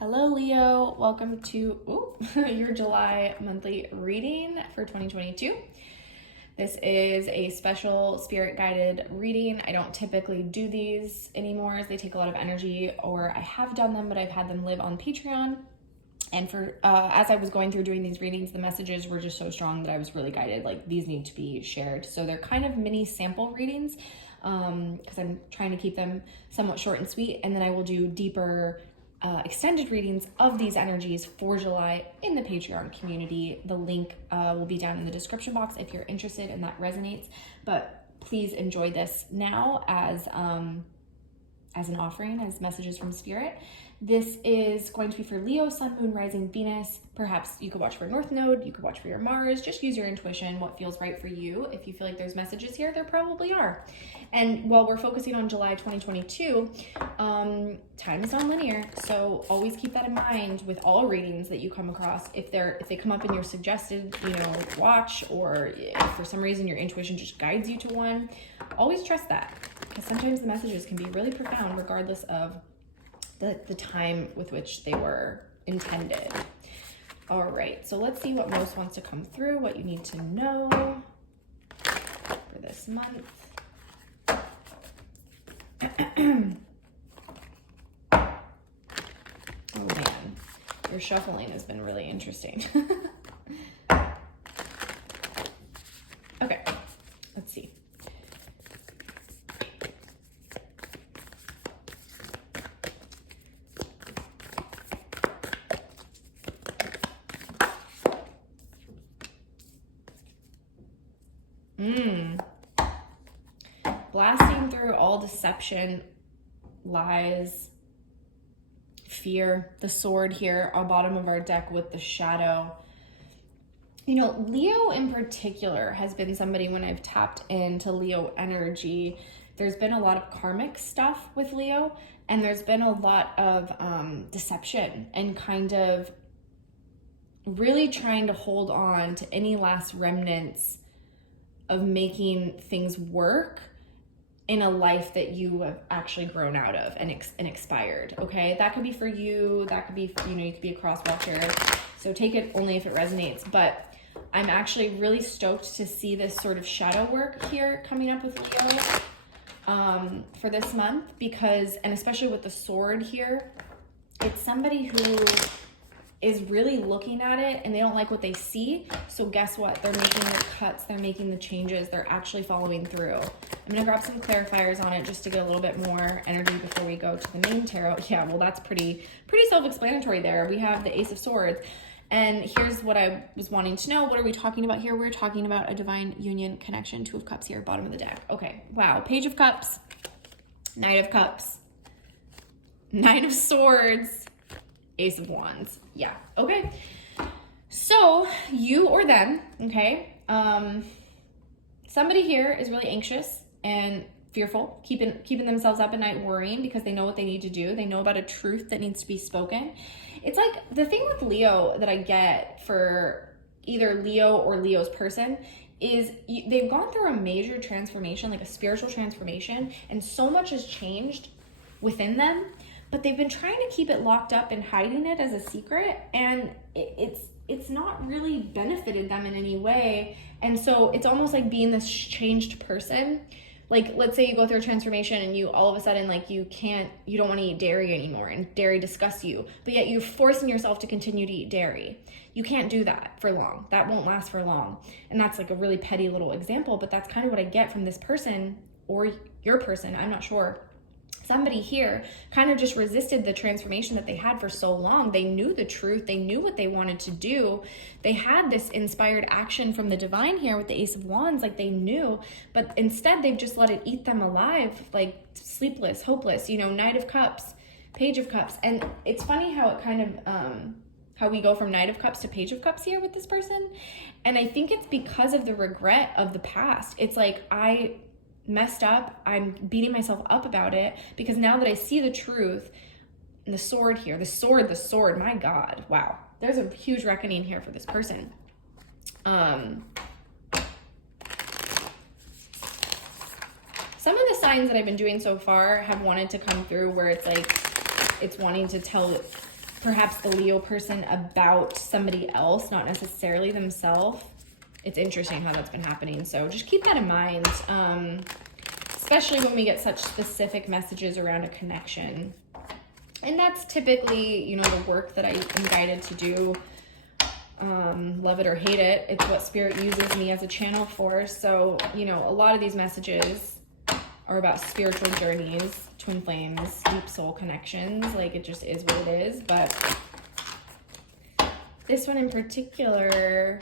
Hello, Leo. Welcome to your July monthly reading for 2022. This is a special spirit-guided reading. I don't typically do these anymore as they take a lot of energy, or I have done them, but I've had them live on Patreon. And for as I was going through doing these readings, the messages were just so strong that I was really guided, like these need to be shared. So they're kind of mini sample readings because I'm trying to keep them somewhat short and sweet. And then I will do deeper extended readings of these energies for July in the Patreon community. The link will be down in the description box if you're interested and that resonates. But please enjoy this now as an offering, as messages from Spirit. This is going to be for Leo, Sun, Moon, Rising, Venus. Perhaps you could watch for North Node, you could watch for your Mars. Just use your intuition, what feels right for you. If you feel like there's messages here, there probably are. And while we're focusing on July 2022, time is non-linear, so always keep that in mind with all readings that you come across. If they come up in your suggested, watch, or if for some reason your intuition just guides you to one, always trust that, because sometimes the messages can be really profound regardless of the time with which they were intended. All right, so let's see what most wants to come through, what you need to know for this month. Oh man, your shuffling has been really interesting. Okay, let's see. Blasting through all deception, lies, fear, the sword here on bottom of our deck with the shadow. Leo in particular has been somebody, when I've tapped into Leo energy, there's been a lot of karmic stuff with Leo, and there's been a lot of deception and kind of really trying to hold on to any last remnants of making things work in a life that you have actually grown out of and expired. Okay, that could be for you, that could be, you could be a crosswalker, so take it only if it resonates. But I'm actually really stoked to see this sort of shadow work here coming up with Leo for this month, because, and especially with the sword here, it's somebody who is really looking at it and they don't like what they see. So guess what? They're making the cuts, they're making the changes, they're actually following through. I'm gonna grab some clarifiers on it just to get a little bit more energy before we go to the main tarot. Yeah, well, that's pretty self-explanatory there. We have the Ace of Swords. And here's what I was wanting to know. What are we talking about here? We're talking about a divine union connection. Two of Cups here, bottom of the deck. Okay, wow. Page of Cups, Knight of Cups, Nine of Swords, Ace of Wands. Yeah, okay. So you or them, okay? Somebody here is really anxious and fearful, keeping themselves up at night worrying because they know what they need to do. They know about a truth that needs to be spoken. It's like the thing with Leo that I get for either Leo or Leo's person is they've gone through a major transformation, like a spiritual transformation, and so much has changed within them, but they've been trying to keep it locked up and hiding it as a secret, and it's not really benefited them in any way. And so it's almost like being this changed person. Like, let's say you go through a transformation and you all of a sudden, like, you don't want to eat dairy anymore and dairy disgusts you, but yet you're forcing yourself to continue to eat dairy. You can't do that for long. That won't last for long. And that's like a really petty little example, but that's kind of what I get from this person or your person. I'm not sure. Somebody here kind of just resisted the transformation that they had for so long. They knew the truth. They knew what they wanted to do. They had this inspired action from the divine here with the Ace of Wands, like they knew, but instead they've just let it eat them alive, like sleepless, hopeless, Knight of Cups, Page of Cups. And it's funny how it kind of, how we go from Knight of Cups to Page of Cups here with this person. And I think it's because of the regret of the past. It's like, I messed up, I'm beating myself up about it, because now that I see the truth, and the sword here, the sword, my God, wow, there's a huge reckoning here for this person. Some of the signs that I've been doing so far have wanted to come through where it's like, it's wanting to tell perhaps the Leo person about somebody else, not necessarily themselves. It's interesting how that's been happening. So just keep that in mind, especially when we get such specific messages around a connection. And that's typically, you know, the work that I am guided to do. Love it or hate it. It's what Spirit uses me as a channel for. So, you know, a lot of these messages are about spiritual journeys, twin flames, deep soul connections. Like, it just is what it is. But this one in particular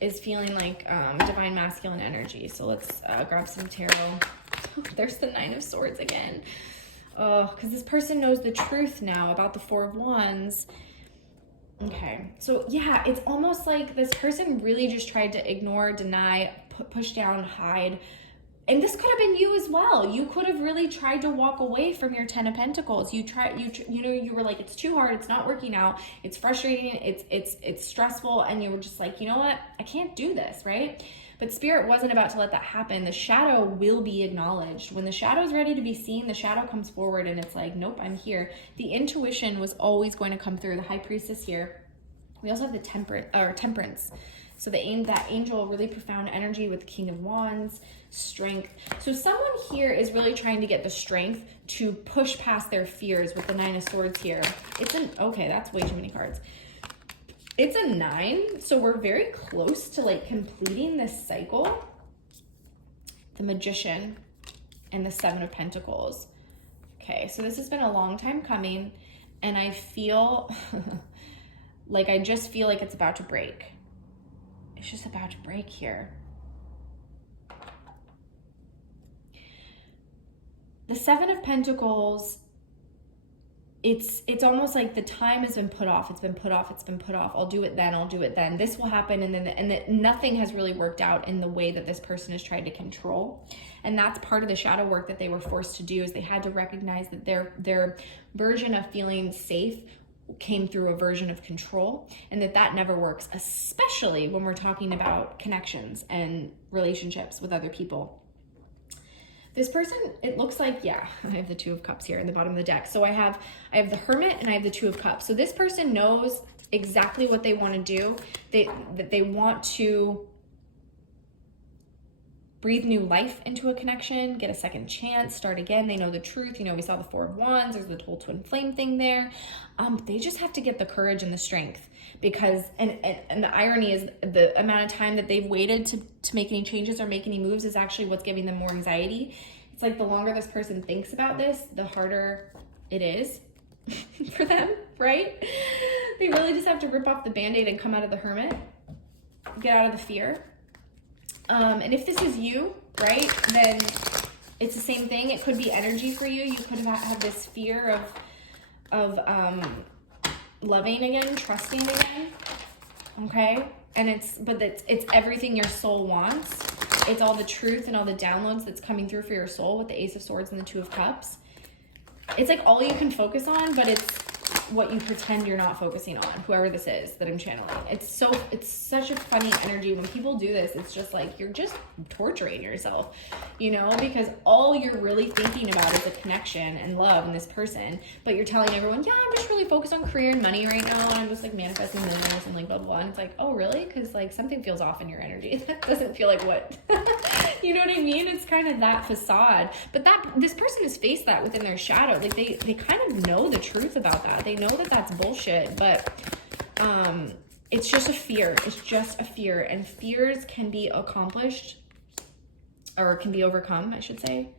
is feeling like divine masculine energy. So let's grab some tarot. There's the Nine of Swords again. Oh, because this person knows the truth now about the Four of Wands. Okay, so yeah, it's almost like this person really just tried to ignore, deny, push down, hide. And this could have been you as well. You could have really tried to walk away from your Ten of Pentacles. You were like, it's too hard. It's not working out. It's frustrating. It's stressful. And you were just like, you know what? I can't do this, right? But Spirit wasn't about to let that happen. The shadow will be acknowledged. When the shadow is ready to be seen, the shadow comes forward and it's like, nope, I'm here. The intuition was always going to come through. The High Priestess here. We also have the Temperance. So that angel, really profound energy with the King of Wands, strength. So someone here is really trying to get the strength to push past their fears with the Nine of Swords here. Okay, that's way too many cards. It's a 9, so we're very close to like completing this cycle. The Magician and the Seven of Pentacles. Okay, so this has been a long time coming, and I feel like I just feel like it's about to break. It's just about to break here. The Seven of Pentacles, it's almost like the time has been put off. It's been put off. It's been put off. I'll do it then. I'll do it then. This will happen. And then nothing has really worked out in the way that this person has tried to control. And that's part of the shadow work that they were forced to do, is they had to recognize that their version of feeling safe came through a version of control, and that never works, especially when we're talking about connections and relationships with other people. This person, it looks like, yeah, I have the Two of Cups here in the bottom of the deck. So I have the Hermit and I have the Two of Cups. So this person knows exactly what they want to do. They want to breathe new life into a connection, get a second chance, start again. They know the truth. You know, we saw the Four of Wands. There's the whole twin flame thing there. They just have to get the courage and the strength, because, and the irony is the amount of time that they've waited to make any changes or make any moves is actually what's giving them more anxiety. It's like the longer this person thinks about this, the harder it is for them, right? They really just have to rip off the Band-Aid and come out of the Hermit, get out of the fear. And if this is you, right, then it's the same thing. It could be energy for you. You could have had this fear of loving again, trusting again, okay? And it's everything your soul wants. It's all the truth and all the downloads that's coming through for your soul with the Ace of Swords and the Two of Cups. It's like all you can focus on, but it's what you pretend you're not focusing on, whoever this is that I'm channeling. It's such a funny energy. When people do this, it's just like you're just torturing yourself, you know, because all you're really thinking about is a connection and love in this person, but you're telling everyone, yeah, I'm just really focused on career and money right now, and I'm just like manifesting millionaires and like blah, blah, blah. And it's like, oh, really? Because like something feels off in your energy. That doesn't feel like what, you know what I mean? It's kind of that facade, but this person has faced that within their shadow. Like they kind of know the truth about that. They know that that's bullshit, but it's just a fear. It's just a fear, and fears can be accomplished, or can be overcome, I should say.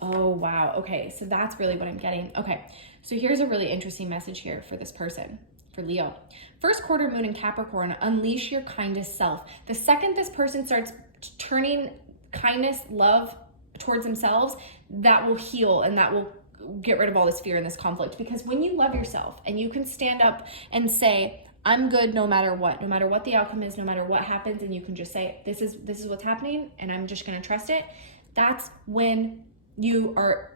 Oh, wow. Okay, so that's really what I'm getting. Okay, so here's a really interesting message here for this person, for Leo. First quarter moon in Capricorn, unleash your kindest self. The second this person starts turning kindness, love towards themselves, that will heal and that will get rid of all this fear and this conflict. Because when you love yourself and you can stand up and say, I'm good no matter what the outcome is, no matter what happens, and you can just say, this is what's happening and I'm just going to trust it. That's when you're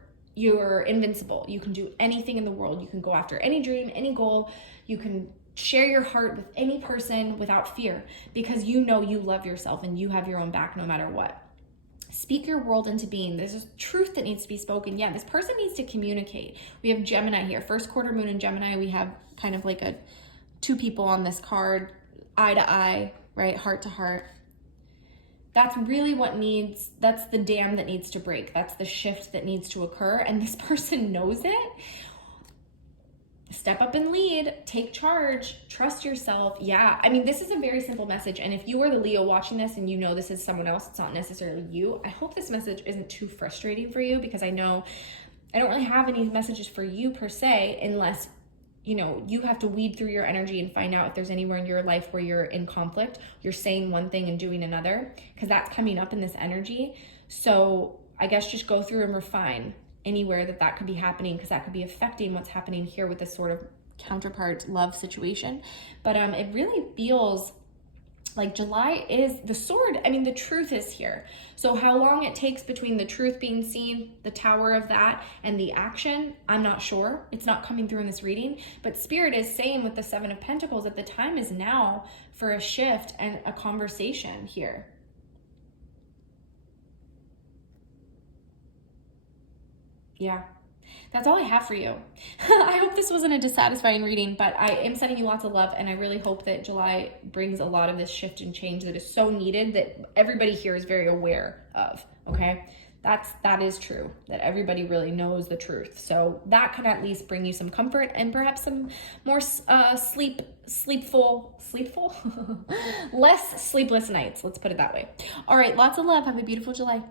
invincible. You can do anything in the world. You can go after any dream, any goal. You can share your heart with any person without fear, because you know you love yourself and you have your own back no matter what. Speak your world into being. There's a truth that needs to be spoken. Yeah, this person needs to communicate. We have Gemini here. First quarter moon in Gemini. We have kind of like two people on this card, eye to eye, right? Heart to heart. That's really that's the dam that needs to break. That's the shift that needs to occur. And this person knows it. Step up and lead, take charge, trust yourself. Yeah, I mean, this is a very simple message. And if you are the Leo watching this and you know this is someone else, it's not necessarily you, I hope this message isn't too frustrating for you, because I know I don't really have any messages for you per se, unless, you know, you have to weed through your energy and find out if there's anywhere in your life where you're in conflict, you're saying one thing and doing another, because that's coming up in this energy. So I guess just go through and refine anywhere that could be happening, because that could be affecting what's happening here with this sort of counterpart love situation. But it really feels like July is the sword. I mean, the truth is here. So how long it takes between the truth being seen, the tower of that, and the action, I'm not sure. It's not coming through in this reading, but Spirit is saying with the Seven of Pentacles that the time is now for a shift and a conversation here. Yeah, that's all I have for you. I hope this wasn't a dissatisfying reading, but I am sending you lots of love, and I really hope that July brings a lot of this shift and change that is so needed, that everybody here is very aware of, okay? That is true, that everybody really knows the truth. So that could at least bring you some comfort and perhaps some more sleepful, less sleepless nights. Let's put it that way. All right, lots of love. Have a beautiful July.